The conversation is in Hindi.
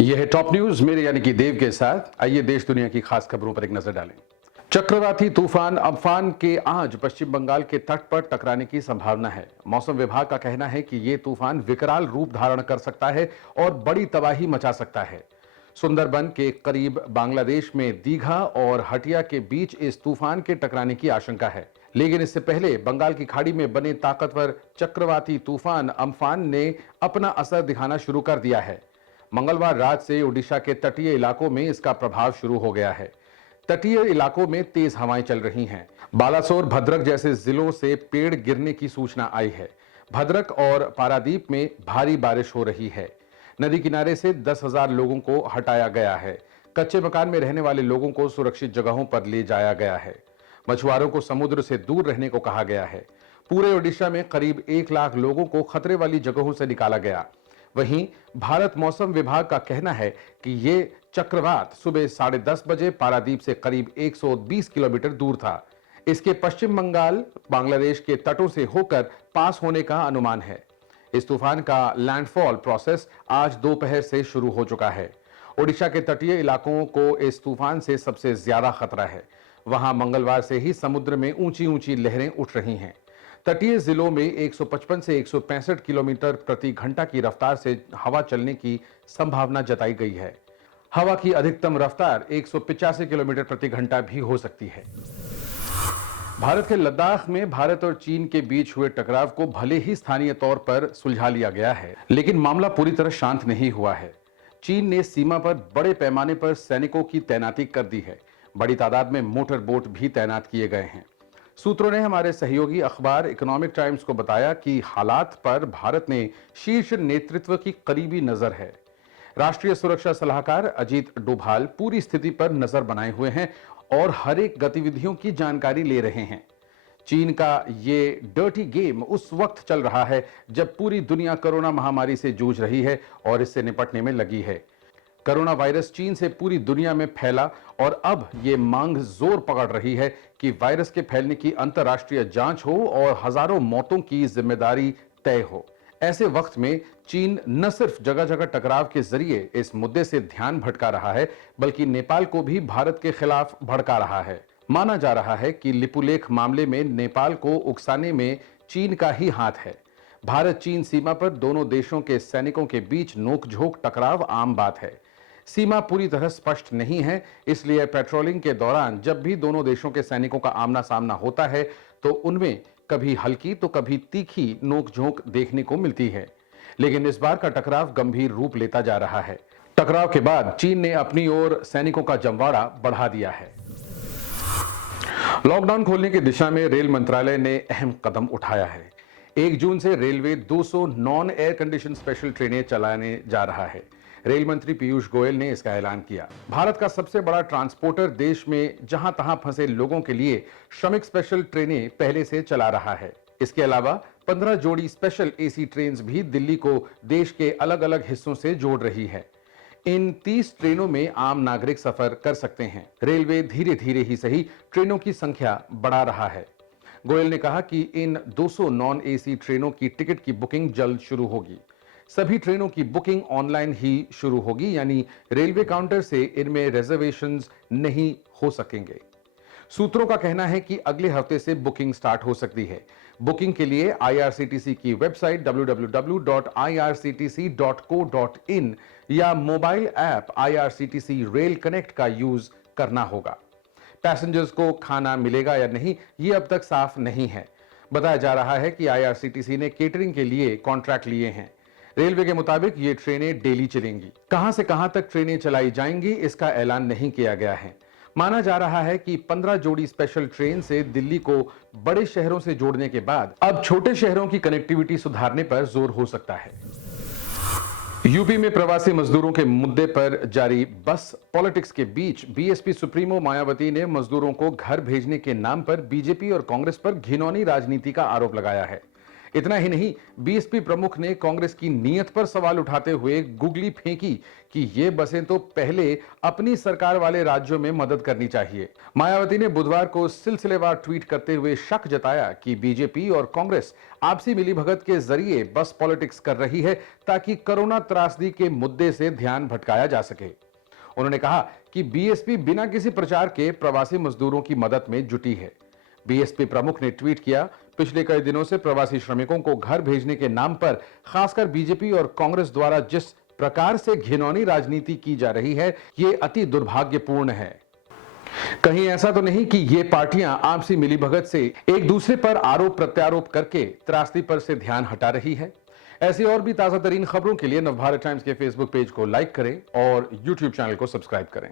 यह है टॉप न्यूज मेरे यानी कि देव के साथ। आइए देश दुनिया की खास खबरों पर एक नजर डालें। चक्रवाती तूफान अम्फान के आज पश्चिम बंगाल के तट पर टकराने की संभावना है। मौसम विभाग का कहना है कि यह तूफान विकराल रूप धारण कर सकता है और बड़ी तबाही मचा सकता है। सुंदरबन के करीब बांग्लादेश में दीघा और हटिया के बीच इस तूफान के टकराने की आशंका है, लेकिन इससे पहले बंगाल की खाड़ी में बने ताकतवर चक्रवाती तूफान अम्फान ने अपना असर दिखाना शुरू कर दिया है। मंगलवार रात से ओडिशा के तटीय इलाकों में इसका प्रभाव शुरू हो गया है। तटीय इलाकों में तेज हवाएं चल रही हैं। बालासोर, भद्रक जैसे जिलों से पेड़ गिरने की सूचना आई है। भद्रक और पारादीप में भारी बारिश हो रही है। नदी किनारे से 10,000 लोगों को हटाया गया है। कच्चे मकान में रहने वाले लोगों को सुरक्षित जगहों पर ले जाया गया है। मछुआरों को समुद्र से दूर रहने को कहा गया है। पूरे ओडिशा में करीब 1 लाख लोगों को खतरे वाली जगहों से निकाला गया। वहीं भारत मौसम विभाग का कहना है कि ये चक्रवात सुबह 10:30 बजे पारादीप से करीब 120 किलोमीटर दूर था। इसके पश्चिम बंगाल बांग्लादेश के तटों से होकर पास होने का अनुमान है। इस तूफान का लैंडफॉल प्रोसेस आज दोपहर से शुरू हो चुका है। ओडिशा के तटीय इलाकों को इस तूफान से सबसे ज्यादा खतरा है। वहां मंगलवार से ही समुद्र में ऊंची ऊंची लहरें उठ रही हैं। तटीय जिलों में 155 से 165 किलोमीटर प्रति घंटा की रफ्तार से हवा चलने की संभावना जताई गई है। हवा की अधिकतम रफ्तार 185 किलोमीटर प्रति घंटा भी हो सकती है। भारत के लद्दाख में भारत और चीन के बीच हुए टकराव को भले ही स्थानीय तौर पर सुलझा लिया गया है, लेकिन मामला पूरी तरह शांत नहीं हुआ है। चीन ने सीमा पर बड़े पैमाने पर सैनिकों की तैनाती कर दी है। बड़ी तादाद में मोटर बोट भी तैनात किए गए हैं। सूत्रों ने हमारे सहयोगी अखबार इकोनॉमिक टाइम्स को बताया कि हालात पर भारत ने शीर्ष नेतृत्व की करीबी नजर है। राष्ट्रीय सुरक्षा सलाहकार अजीत डोभाल पूरी स्थिति पर नजर बनाए हुए हैं और हर एक गतिविधियों की जानकारी ले रहे हैं। चीन का ये डर्टी गेम उस वक्त चल रहा है जब पूरी दुनिया कोरोना महामारी से जूझ रही है और इससे निपटने में लगी है। कोरोना वायरस चीन से पूरी दुनिया में फैला और अब ये मांग जोर पकड़ रही है कि वायरस के फैलने की अंतर्राष्ट्रीय जांच हो और हजारों मौतों की जिम्मेदारी तय हो। ऐसे वक्त में चीन न सिर्फ जगह जगह टकराव के जरिए इस मुद्दे से ध्यान भटका रहा है, बल्कि नेपाल को भी भारत के खिलाफ भड़का रहा है। माना जा रहा है कि लिपुलेख मामले में नेपाल को उकसाने में चीन का ही हाथ है। भारत चीन सीमा पर दोनों देशों के सैनिकों के बीच नोकझोंक टकराव आम बात है। सीमा पूरी तरह स्पष्ट नहीं है, इसलिए पेट्रोलिंग के दौरान जब भी दोनों देशों के सैनिकों का आमना सामना होता है तो उनमें कभी हल्की तो कभी तीखी नोकझोंक देखने को मिलती है। लेकिन इस बार का टकराव गंभीर रूप लेता जा रहा है। टकराव के बाद चीन ने अपनी ओर सैनिकों का जमवाड़ा बढ़ा दिया है। लॉकडाउन खोलने की दिशा में रेल मंत्रालय ने अहम कदम उठाया है। 1 जून से railway 200 non air condition special ट्रेनें चलाने जा रहा है। रेल मंत्री पीयूष गोयल ने इसका ऐलान किया। भारत का सबसे बड़ा ट्रांसपोर्टर देश में जहां तहां फंसे लोगों के लिए श्रमिक स्पेशल ट्रेनें पहले से चला रहा है। इसके अलावा 15 जोड़ी स्पेशल एसी ट्रेन भी दिल्ली को देश के अलग अलग हिस्सों से जोड़ रही है। इन 30 ट्रेनों में आम नागरिक सफर कर सकते हैं। रेलवे धीरे धीरे ही सही ट्रेनों की संख्या बढ़ा रहा है। गोयल ने कहा कि इन 200 नॉन एसी ट्रेनों की टिकट की बुकिंग जल्द शुरू होगी। सभी ट्रेनों की बुकिंग ऑनलाइन ही शुरू होगी, यानी रेलवे काउंटर से इनमें रिजर्वेशंस नहीं हो सकेंगे। सूत्रों का कहना है कि अगले हफ्ते से बुकिंग स्टार्ट हो सकती है। बुकिंग के लिए आईआरसीटीसी की वेबसाइट www.irctc.co.in या mobile app IRCTC rail connect का यूज करना होगा। पैसेंजर्स को खाना मिलेगा या नहीं, ये अब तक साफ नहीं है। बताया जा रहा है कि आईआरसीटीसी ने केटरिंग के लिए कॉन्ट्रैक्ट लिए हैं। रेलवे के मुताबिक ये ट्रेनें डेली चलेंगी। कहां से कहां तक ट्रेनें चलाई जाएंगी, इसका ऐलान नहीं किया गया है। माना जा रहा है कि 15 जोड़ी स्पेशल ट्रेन से दिल्ली को बड़े शहरों से जोड़ने के बाद अब छोटे शहरों की कनेक्टिविटी सुधारने पर जोर हो सकता है। यूपी में प्रवासी मजदूरों के मुद्दे पर जारी बस पॉलिटिक्स के बीच बीएसपी सुप्रीमो मायावती ने मजदूरों को घर भेजने के नाम पर बीजेपी और कांग्रेस पर घिनौनी राजनीति का आरोप लगाया है। इतना ही नहीं, बीएसपी प्रमुख ने कांग्रेस की नीयत पर सवाल उठाते हुए गुगली फेंकी कि ये बसें तो पहले अपनी सरकार वाले राज्यों में मदद करनी चाहिए। मायावती ने बुधवार को सिलसिलेवार ट्वीट करते हुए शक जताया कि बीजेपी और कांग्रेस आपसी मिलीभगत के जरिए बस पॉलिटिक्स कर रही है ताकि कोरोना त्रासदी के मुद्दे से ध्यान भटकाया जा सके। उन्होंने कहा कि बीएसपी बिना किसी प्रचार के प्रवासी मजदूरों की मदद में जुटी है। बीएसपी प्रमुख ने ट्वीट किया, पिछले कई दिनों से प्रवासी श्रमिकों को घर भेजने के नाम पर खासकर बीजेपी और कांग्रेस द्वारा जिस प्रकार से घिनौनी राजनीति की जा रही है, ये अति दुर्भाग्यपूर्ण है। कहीं ऐसा तो नहीं कि ये पार्टियां आपसी मिलीभगत से एक दूसरे पर आरोप प्रत्यारोप करके त्रासदी पर से ध्यान हटा रही है? ऐसी और भी ताजा तरीन खबरों के लिए नवभारत टाइम्स के फेसबुक पेज को लाइक करें और यूट्यूब चैनल को सब्सक्राइब करें।